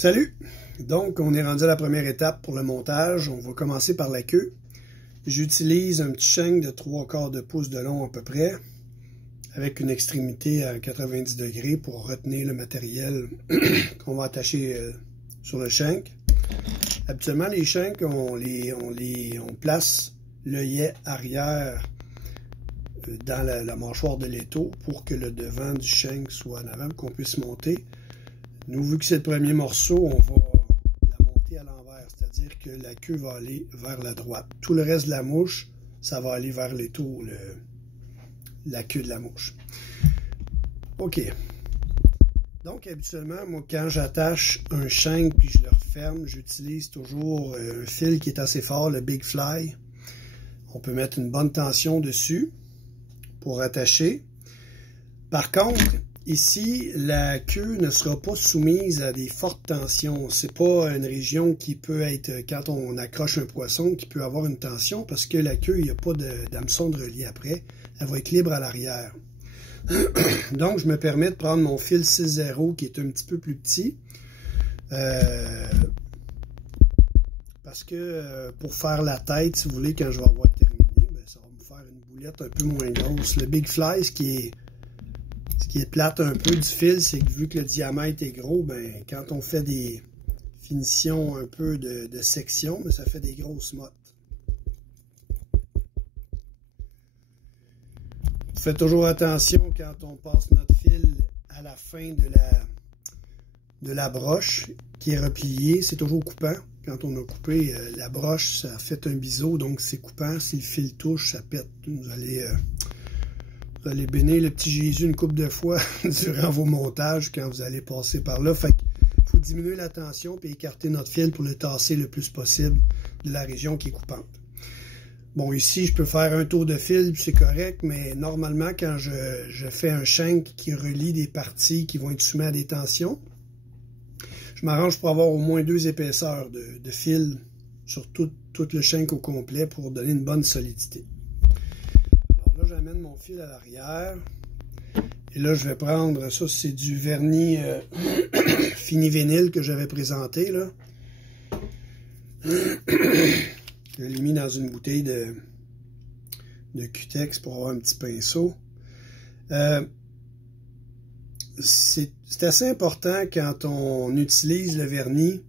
Salut! Donc, on est rendu à la première étape pour le montage. On va commencer par la queue. J'utilise un petit chaîne de 3/4 de pouce de long à peu près, avec une extrémité à 90 degrés pour retenir le matériel qu'on va attacher sur le shank. Habituellement, les shanks, on place l'œillet arrière dans la mâchoire de l'étau pour que le devant du shank soit en avant, qu'on puisse monter. Nous, vu que c'est le premier morceau, on va la monter à l'envers, c'est-à-dire que la queue va aller vers la droite. Tout le reste de la mouche, ça va aller vers l'étau, la queue de la mouche. OK. Donc, habituellement, moi, quand j'attache un shank puis je le referme, j'utilise toujours un fil qui est assez fort, le Big Fly. On peut mettre une bonne tension dessus pour attacher. Par contre, ici, la queue ne sera pas soumise à des fortes tensions. C'est pas une région qui peut être, quand on accroche un poisson, qui peut avoir une tension, parce que la queue, il n'y a pas d'hameçon de relier après. Elle va être libre à l'arrière. Donc, je me permets de prendre mon fil 6-0 qui est un petit peu plus petit. Parce que pour faire la tête, si vous voulez, quand je vais avoir terminé, ben, ça va me faire une boulette un peu moins grosse. Le Big Fly, ce qui est plate un peu du fil, c'est que vu que le diamètre est gros, ben, quand on fait des finitions un peu de section, ben, ça fait des grosses mottes. Faites toujours attention quand on passe notre fil à la fin de la broche qui est repliée. C'est toujours coupant. Quand on a coupé la broche, ça fait un biseau, donc c'est coupant. Si le fil touche, ça pète. Vous allez bénir le petit Jésus une couple de fois durant vos montages quand vous allez passer par là. Fait qu'il faut diminuer la tension et écarter notre fil pour le tasser le plus possible de la région qui est coupante. Bon, ici, je peux faire un tour de fil, c'est correct, mais normalement, quand je fais un shank qui relie des parties qui vont être soumises à des tensions, je m'arrange pour avoir au moins 2 épaisseurs de fil sur tout le shank au complet pour donner une bonne solidité. Alors là, j'amène mon fil à l'arrière. Et là, je vais prendre, ça c'est du vernis fini vinyle que j'avais présenté, là. Je l'ai mis dans une bouteille de Cutex pour avoir un petit pinceau. C'est assez important quand on utilise le vernis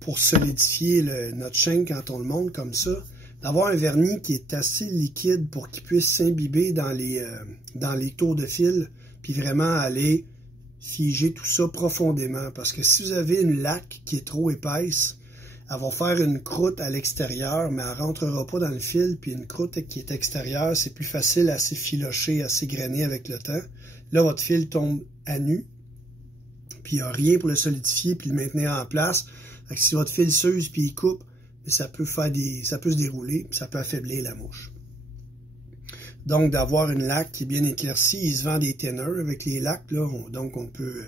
pour solidifier notre shank quand on le monte comme ça, d'avoir un vernis qui est assez liquide pour qu'il puisse s'imbiber dans les tours de fil, puis vraiment aller figer tout ça profondément. Parce que si vous avez une laque qui est trop épaisse, elle va faire une croûte à l'extérieur, mais elle ne rentrera pas dans le fil. Puis une croûte qui est extérieure, c'est plus facile à s'effilocher, à s'égrener avec le temps. Là, votre fil tombe à nu, puis il n'y a rien pour le solidifier puis le maintenir en place. Fait que si votre fil s'use puis il coupe, ça peut se dérouler, puis ça peut affaiblir la mouche. Donc, d'avoir une laque qui est bien éclaircie, il se vend des thinner avec les laques, là, donc on peut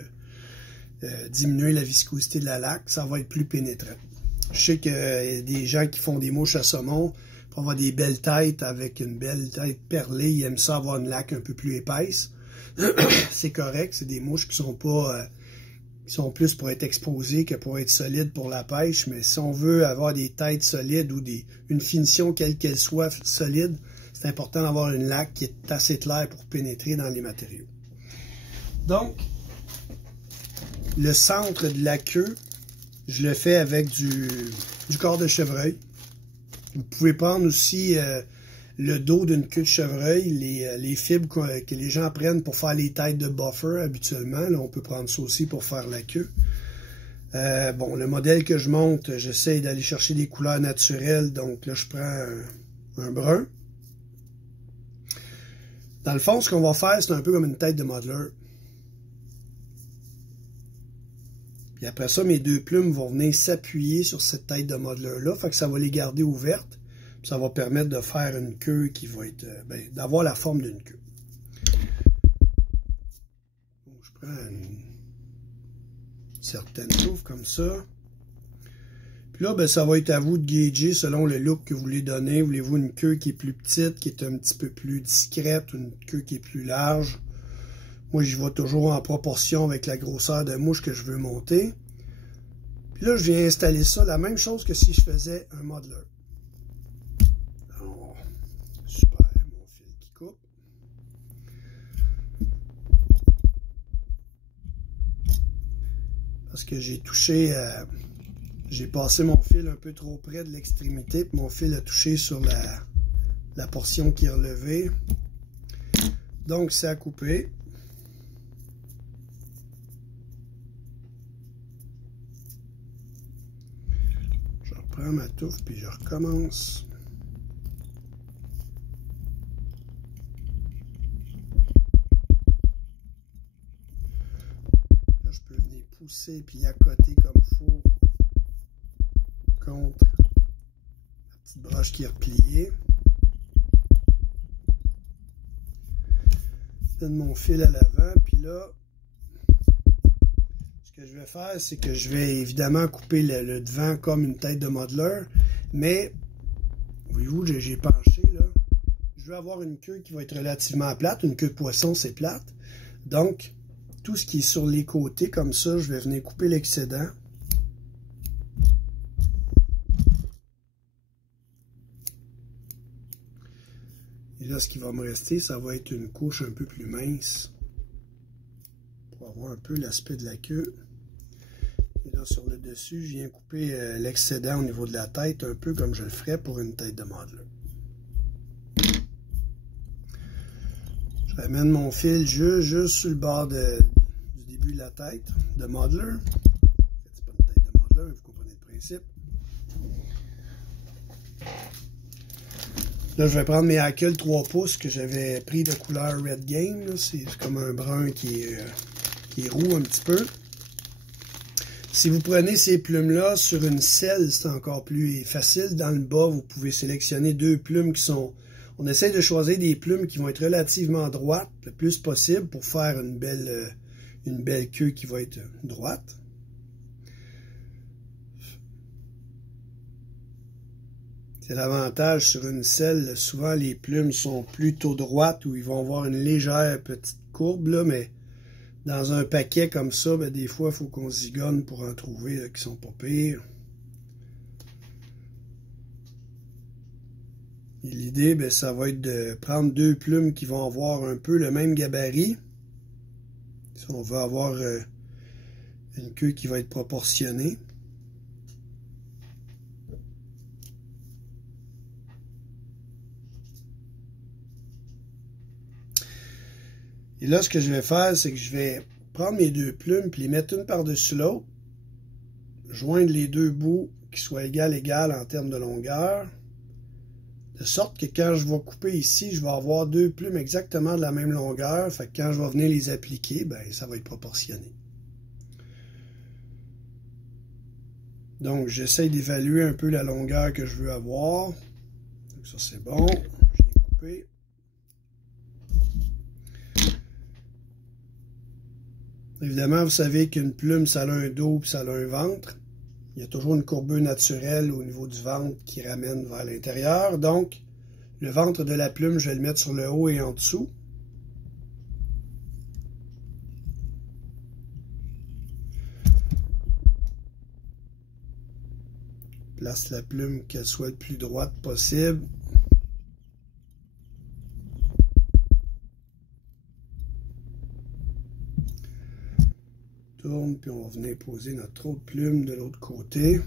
diminuer la viscosité de la laque, ça va être plus pénétrant. Je sais qu'il y a des gens qui font des mouches à saumon pour avoir des belles têtes avec une belle tête perlée. Ils aiment ça avoir une laque un peu plus épaisse. C'est correct, c'est des mouches qui sont pas qui sont plus pour être exposées que pour être solides pour la pêche. Mais si on veut avoir des têtes solides ou une finition quelle qu'elle soit solide, c'est important d'avoir une laque qui est assez claire pour pénétrer dans les matériaux. Donc, le centre de la queue, je le fais avec du corps de chevreuil. Vous pouvez prendre aussi le dos d'une queue de chevreuil, les fibres que les gens prennent pour faire les têtes de buffer habituellement. Là, on peut prendre ça aussi pour faire la queue. Bon, le modèle que je monte, j'essaie d'aller chercher des couleurs naturelles. Donc là, je prends un brun. Dans le fond, ce qu'on va faire, c'est un peu comme une tête de modeler. Puis après ça, mes 2 plumes vont venir s'appuyer sur cette tête de modeler-là. Fait que ça va les garder ouvertes. Puis ça va permettre de faire une queue qui va être... d'avoir la forme d'une queue. Donc, je prends une certaine touffe comme ça. Puis là, ça va être à vous de gager selon le look que vous voulez donner. Voulez-vous une queue qui est plus petite, qui est un petit peu plus discrète, une queue qui est plus large? Moi, j'y vais toujours en proportion avec la grosseur de mouche que je veux monter. Puis là, je viens installer ça, la même chose que si je faisais un modeler. Alors, super, mon fil qui coupe. Parce que j'ai touché, j'ai passé mon fil un peu trop près de l'extrémité, puis mon fil a touché sur la portion qui est relevée. Donc, c'est à couper. Je reprends ma touffe, puis je recommence. Là, je peux venir pousser, puis accoter comme il faut contre la petite broche qui est repliée. Je donne mon fil à l'avant, puis là, ce que je vais faire, c'est que je vais évidemment couper le devant comme une tête de modeler, mais, voyez-vous, j'ai penché, là. Je veux avoir une queue qui va être relativement plate. Une queue de poisson, c'est plate. Donc, tout ce qui est sur les côtés, comme ça, je vais venir couper l'excédent. Et là, ce qui va me rester, ça va être une couche un peu plus mince pour avoir un peu l'aspect de la queue. Et là, sur le dessus, je viens couper l'excédent au niveau de la tête, un peu comme je le ferais pour une tête de modeler. Je ramène mon fil juste sur le bord du début de la tête de modeler. C'est pas une tête de modeler, vous comprenez le principe. Là, je vais prendre mes Hackle 3 pouces que j'avais pris de couleur Red Game. C'est comme un brun qui est roux un petit peu. Si vous prenez ces plumes-là sur une selle, c'est encore plus facile. Dans le bas, vous pouvez sélectionner deux plumes qui sont... On essaie de choisir des plumes qui vont être relativement droites le plus possible pour faire une belle queue qui va être droite. C'est l'avantage sur une selle. Souvent, les plumes sont plutôt droites ou ils vont avoir une légère petite courbe, là, mais dans un paquet comme ça, ben, des fois, il faut qu'on zigonne pour en trouver là, qui sont pas pires. Et l'idée, ben, ça va être de prendre deux plumes qui vont avoir un peu le même gabarit. Si on veut avoir une queue qui va être proportionnée. Et là, ce que je vais faire, c'est que je vais prendre mes deux plumes et les mettre une par-dessus l'autre, joindre les deux bouts qui soient égal en termes de longueur, de sorte que quand je vais couper ici, je vais avoir deux plumes exactement de la même longueur, fait que quand je vais venir les appliquer, ben, ça va être proportionné. Donc, j'essaie d'évaluer un peu la longueur que je veux avoir. Donc, ça, c'est bon. Je viens couper. Évidemment, vous savez qu'une plume, ça a un dos et ça a un ventre. Il y a toujours une courbure naturelle au niveau du ventre qui ramène vers l'intérieur. Donc, le ventre de la plume, je vais le mettre sur le haut et en dessous. Place la plume qu'elle soit le plus droite possible. Tourne, puis on va venir poser notre autre plume de l'autre côté.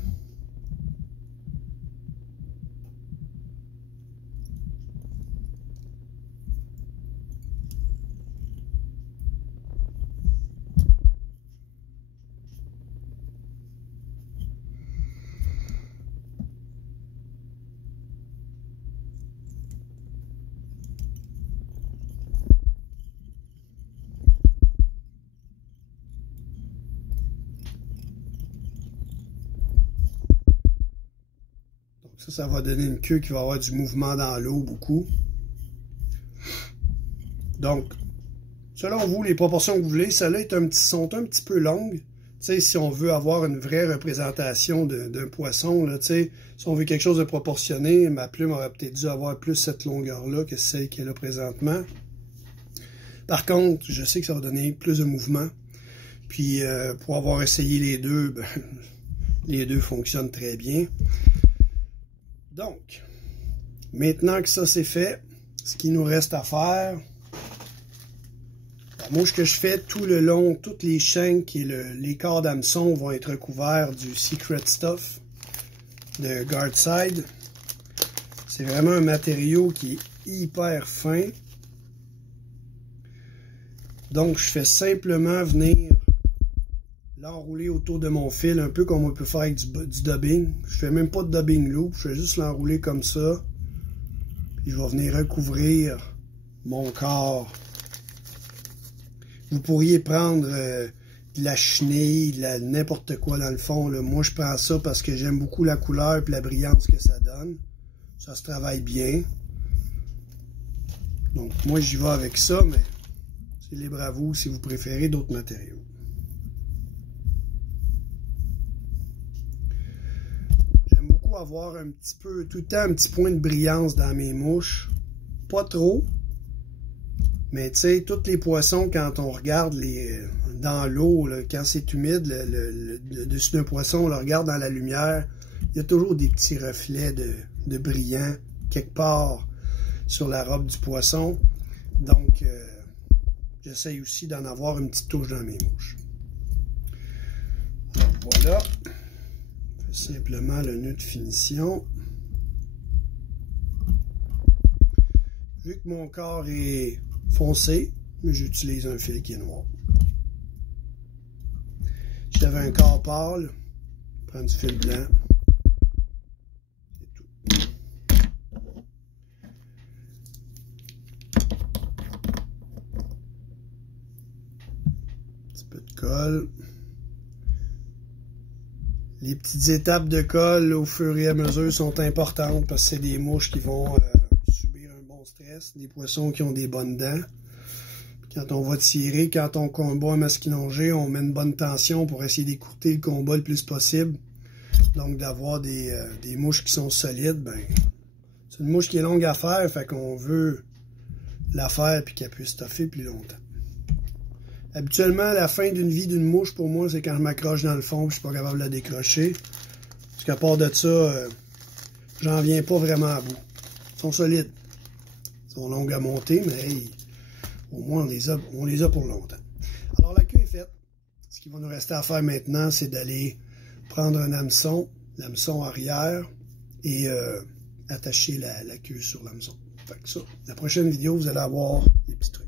Ça va donner une queue qui va avoir du mouvement dans l'eau beaucoup. Donc, selon vous, les proportions que vous voulez, celles-là sont un petit peu longues. T'sais, si on veut avoir une vraie représentation d'un poisson, là, si on veut quelque chose de proportionné, ma plume aurait peut-être dû avoir plus cette longueur-là que celle qu'elle a présentement. Par contre, je sais que ça va donner plus de mouvement. Puis, pour avoir essayé les deux, ben, les deux fonctionnent très bien. Donc, maintenant que ça c'est fait, ce qu'il nous reste à faire, la mouche que je fais tout le long, toutes les shanks et les corps d'hameçon vont être recouverts du Secret Stuff de Guardside. C'est vraiment un matériau qui est hyper fin. Donc, je fais simplement venir l'enrouler autour de mon fil, un peu comme on peut faire avec du dubbing. Je fais même pas de dubbing loop, je fais juste l'enrouler comme ça. Puis je vais venir recouvrir mon corps. Vous pourriez prendre de la chenille, n'importe quoi dans le fond. Là. Moi, je prends ça parce que j'aime beaucoup la couleur et la brillance que ça donne. Ça se travaille bien. Donc, moi, j'y vais avec ça, mais c'est libre à vous si vous préférez d'autres matériaux. Avoir un petit peu, tout le temps un petit point de brillance dans mes mouches. Pas trop. Mais tu sais, tous les poissons, quand on regarde dans l'eau, quand c'est humide, le dessus d'un poisson, on le regarde dans la lumière, il y a toujours des petits reflets de brillant quelque part sur la robe du poisson. Donc, j'essaye aussi d'en avoir une petite touche dans mes mouches. Alors, voilà. Simplement le nœud de finition. Vu que mon corps est foncé, j'utilise un fil qui est noir. Si j'avais un corps pâle, je prends du fil blanc. C'est tout. Un petit peu de colle. Les petites étapes de colle au fur et à mesure sont importantes parce que c'est des mouches qui vont subir un bon stress, des poissons qui ont des bonnes dents. Quand on va tirer, quand on combat un masquinongé, on met une bonne tension pour essayer d'écourter le combat le plus possible. Donc d'avoir des mouches qui sont solides, ben c'est une mouche qui est longue à faire, fait qu'on veut la faire puis qu'elle puisse stuffer plus longtemps. Habituellement, la fin d'une vie d'une mouche, pour moi, c'est quand je m'accroche dans le fond et je suis pas capable de la décrocher. Parce qu'à part de ça, j'en viens pas vraiment à bout. Ils sont solides. Ils sont longues à monter, mais hey, au moins on les a pour longtemps. Alors la queue est faite. Ce qu'il va nous rester à faire maintenant, c'est d'aller prendre un hameçon, l'hameçon arrière, et attacher la queue sur l'hameçon. Fait que ça, la prochaine vidéo, vous allez avoir des petits trucs.